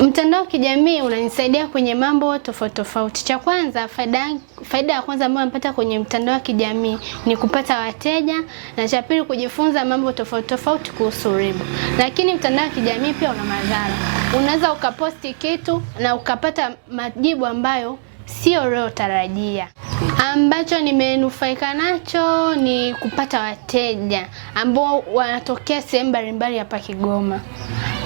Mtandao wa kijamii unanisaidia kwenye mambo tofauti tofauti. Cha kwanza, faida ya kwanza ambayo napata kwenye mtandao wa kijamii ni kupata wateja, na cha pili kujifunza mambo tofauti tofauti kuhusu urembo. Lakini mtandao wa kijamii pia una madhara. Unaweza ukaposti kitu na ukapata majibu ambayo sio uliyotarajia. Ambacho nimenufaika nacho ni kupata wateja ambao wanatokea sehemu mbalimbali hapa Kigoma.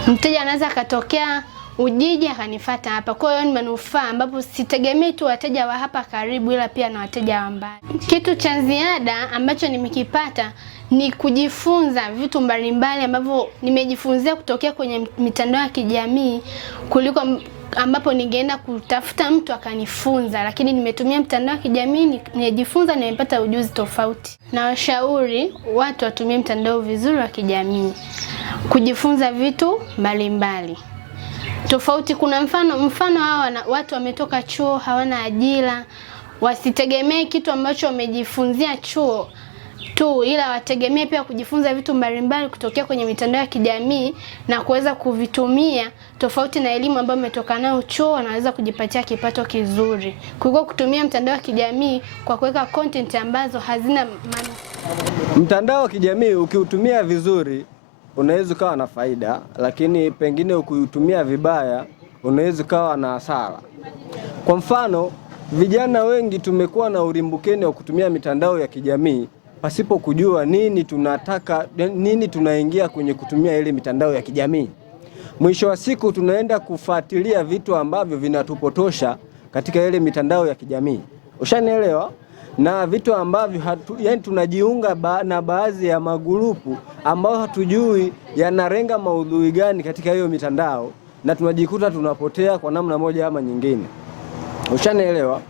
Mteja anaweza akatokea Ujiji akanifuata hapa. Kwa hiyo ni manufaa ambapo sitegemei tu wateja wa hapa karibu, ila pia na wateja wa mbali. Kitu cha ziada ambacho nimekipata ni kujifunza vitu mbalimbali ambavyo nimejifunzia kutokea kwenye mitandao ya kijamii kuliko ambapo ningeenda kutafuta mtu akanifunza, lakini nimetumia mtandao wa kijamii nimejifunza na nimepata ujuzi tofauti. Na washauri watu watumie mtandao vizuri wa kijamii kujifunza vitu mbalimbali tofauti. Kuna mfano hawa watu wametoka chuo hawana ajira, wasitegemee kitu ambacho wamejifunzia chuo tu, ila wategemee pia kujifunza vitu mbalimbali kutokea kwenye mitandao ya kijamii na kuweza kuvitumia tofauti na elimu ambayo umetoka nayo chuo, wanaweza kujipatia kipato kizuri kuliko kutumia mtandao wa kijamii kwa kuweka content ambazo hazina maana. Mtandao wa kijamii ukiutumia vizuri unaweza ukawa na faida, lakini pengine ukiutumia vibaya unaweza ukawa na hasara. Kwa mfano, vijana wengi tumekuwa na ulimbukeni wa kutumia mitandao ya kijamii pasipo kujua nini tunataka, nini tunaingia kwenye kutumia ile mitandao ya kijamii. Mwisho wa siku tunaenda kufuatilia vitu ambavyo vinatupotosha katika ile mitandao ya kijamii. Ushanielewa? Na vitu ambavyo yani tunajiunga na baadhi ya magrupu ambao hatujui yanarenga maudhui gani katika hiyo mitandao, na tunajikuta tunapotea kwa namna moja ama nyingine. Ushanielewa?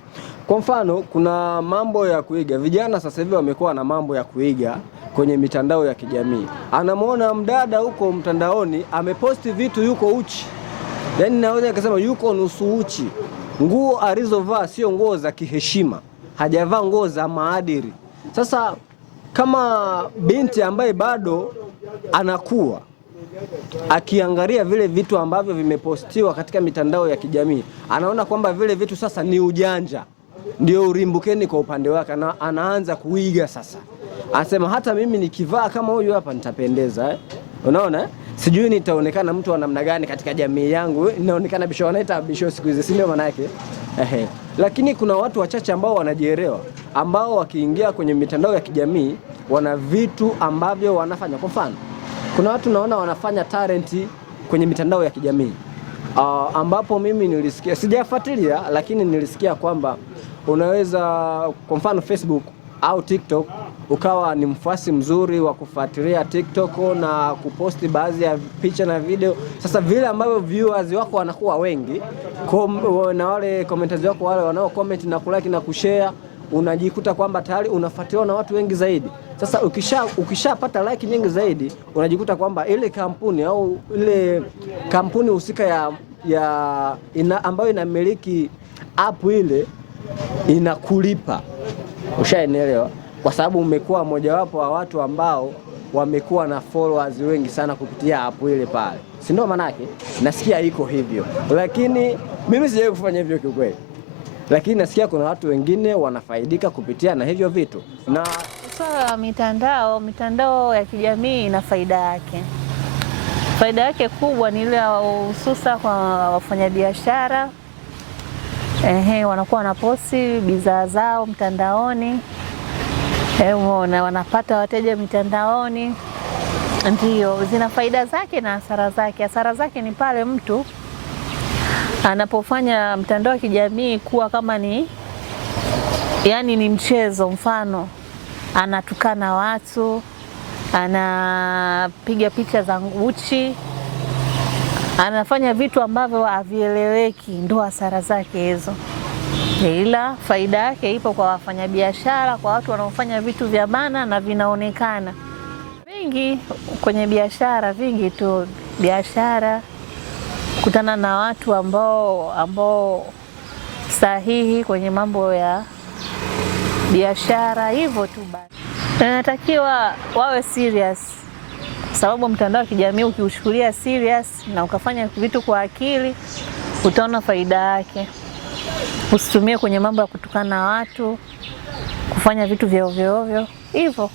Kwa mfano, kuna mambo ya kuiga. Vijana sasa hivi wamekuwa na mambo ya kuiga kwenye mitandao ya kijamii. Anamuona mdada huko mtandaoni ameposti vitu yuko uchi. Yaani naweza kusema yuko nusu uchi. Nguo alizovaa sio nguo za kiheshima. Hajavaa nguo za maadili. Sasa kama binti ambaye bado anakuwa akiangalia vile vitu ambavyo vimepostiwa katika mitandao ya kijamii, anaona kwamba vile vitu sasa ni ujanja, ndio urimbukeni kwa upande wake, na anaanza kuiga sasa. Anasema hata mimi nikivaa kama huyu hapa nitapendeza. Unaona? Sijui nitaonekana mtu wa namna gani katika jamii yangu. Inaonekana bisho, wanaita bisho siku hizi, si ndio maana yake? Lakini kuna watu wachache ambao wanajielewa, ambao wakiingia kwenye mitandao ya kijamii wana vitu ambavyo wanafanya. Kwa mfano, kuna watu naona wanafanya talenti kwenye mitandao ya kijamii. Ambapo mimi nilisikia, sijafuatilia, lakini nilisikia kwamba unaweza kwa mfano Facebook au TikTok ukawa ni mfuasi mzuri wa kufuatilia TikTok na kuposti baadhi ya picha na video. Sasa vile ambavyo viewers wako wanakuwa wengi na wale commenters wako wale wanao comment na kulike na kushare, unajikuta kwamba tayari unafuatiliwa na watu wengi zaidi. Sasa ukishapata like nyingi zaidi, unajikuta kwamba ile kampuni au ile kampuni husika ambayo inamiliki app ile inakulipa. Ushaelewa? Kwa sababu umekuwa mojawapo wa watu ambao wamekuwa na followers wengi sana kupitia app ile pale. Si ndio maana yake? Nasikia iko hivyo. Lakini mimi sijawahi kufanya hivyo kiukweli. Lakini nasikia kuna watu wengine wanafaidika kupitia na hivyo vitu. Na swala la mitandao ya kijamii ina faida yake. Faida yake kubwa ni ile hususa kwa wafanyabiashara. Wanakuwa wanaposti bidhaa zao mtandaoni. Na wanapata wateja mitandaoni. Ndio, zina faida zake na hasara zake. Hasara zake ni pale mtu anapofanya mtandao wa kijamii kuwa kama ni mchezo. Mfano, anatukana watu, anapiga picha za uchi, anafanya vitu ambavyo havieleweki. Ndio hasara zake hizo. Ila faida yake ipo kwa wafanyabiashara, kwa watu wanaofanya vitu vya maana na vinaonekana. Vingi kwenye biashara, vingi tu biashara, kutana na watu ambao sahihi kwenye mambo ya biashara, hivyo tu basi. Inatakiwa wawe serious sababu mtandao wa kijamii ukiuchukulia serious na ukafanya vitu kwa akili, utaona faida yake. Usitumie kwenye mambo ya kutukana watu, kufanya vitu vya ovyo ovyo hivyo.